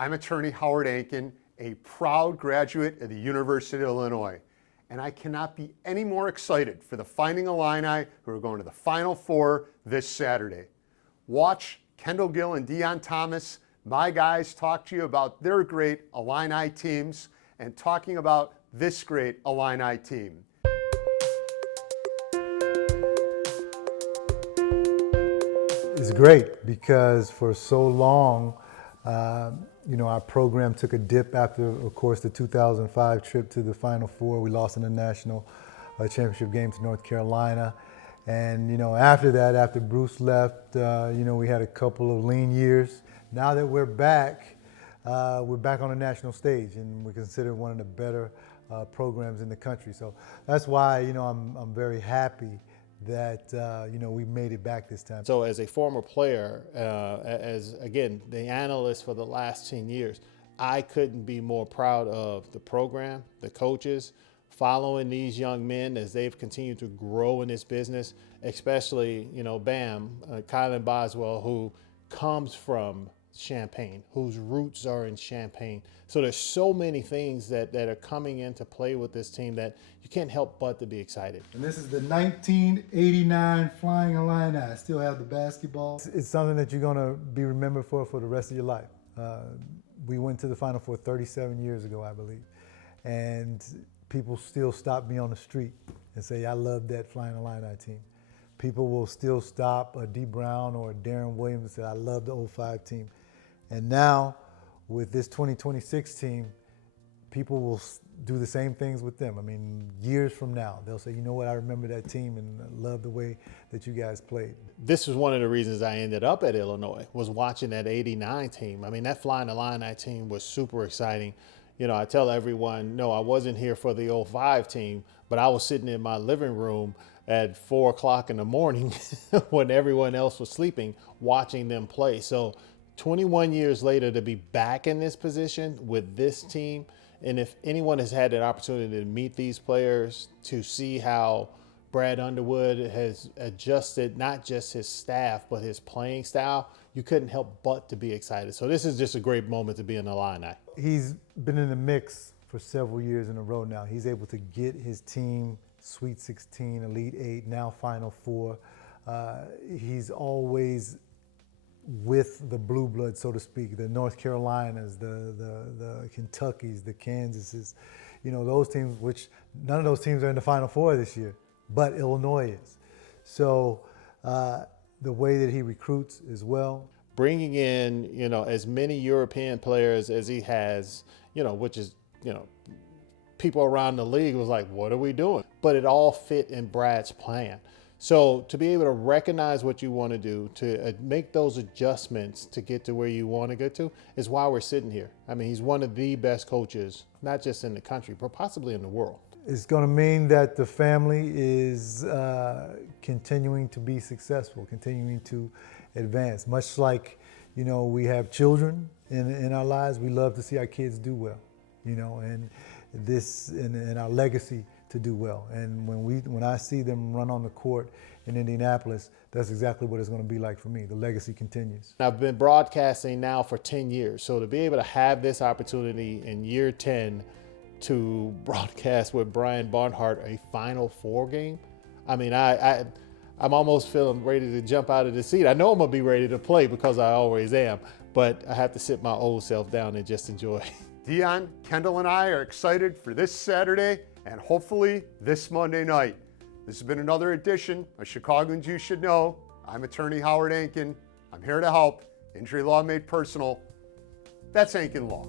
I'm attorney Howard Ankin, a proud graduate of the University of Illinois, and I cannot be any more excited for the Fighting Illini who are going to the Final Four this Saturday. Watch Kendall Gill and Deon Thomas, my guys, talk to you about their great Illini teams and talking about this great Illini team. It's great because for so long, our program took a dip after, of course, the 2005 trip to the Final Four. We lost in the national championship game to North Carolina. And, after that, after Bruce left, we had a couple of lean years. Now that we're back on the national stage, and we're considered one of the better programs in the country. So that's why, I'm very happy that we made it back this time. So as a former player, as again the analyst for the last 10 years, I couldn't be more proud of the program, the coaches, following these young men as they've continued to grow in this business, especially Bam, Kylan Boswell, who comes from Champaign, whose roots are in Champaign. So there's so many things that are coming into play with this team that you can't help but to be excited. And this is the 1989 Flying Illini. I still have the basketball. It's something that you're going to be remembered for the rest of your life. We went to the Final Four 37 years ago, I believe. And people still stop me on the street and say, I love that Flying Illini team. People will still stop a D. Brown or a Darren Williams and say, I love the 05 team. And now, with this 2026 team, people will do the same things with them. I mean, years from now, they'll say, you know what, I remember that team and I love the way that you guys played. This was one of the reasons I ended up at Illinois, was watching that 89 team. I mean, that Flying Illini team was super exciting. I tell everyone, no, I wasn't here for the 05 team, but I was sitting in my living room at 4 o'clock in the morning when everyone else was sleeping, watching them play. So 21 years later, to be back in this position with this team, and if anyone has had an opportunity to meet these players, to see how Brad Underwood has adjusted not just his staff, but his playing style, you couldn't help but to be excited. So this is just a great moment to be an Illini. He's been in the mix for several years in a row now. He's able to get his team Sweet 16, Elite 8, now Final Four. He's always with the blue blood, so to speak, the North Carolinas, the Kentuckys, the Kansases, those teams, which none of those teams are in the Final Four this year, but Illinois is. So the way that he recruits as well. Bringing in, as many European players as he has, which is, people around the league was like, what are we doing? But it all fit in Brad's plan. So to be able to recognize what you want to do, to make those adjustments to get to where you want to get to, is why we're sitting here. I mean, he's one of the best coaches, not just in the country, but possibly in the world. It's going to mean that the family is continuing to be successful, continuing to advance. Much like, we have children in our lives, we love to see our kids do well, and this and our legacy to do well. And when I see them run on the court in Indianapolis, that's exactly what it's going to be like for me. The legacy continues. I've been broadcasting now for 10 years, so to be able to have this opportunity in year 10 to broadcast with Brian Barnhart a Final Four game, I mean, I'm almost feeling ready to jump out of the seat. I know I'm going to be ready to play because I always am, but I have to sit my old self down and just enjoy. Deon, Kendall, and I are excited for this Saturday and hopefully this Monday night. This has been another edition of Chicagoans You Should Know. I'm attorney Howard Ankin. I'm here to help. Injury law made personal. That's Ankin Law.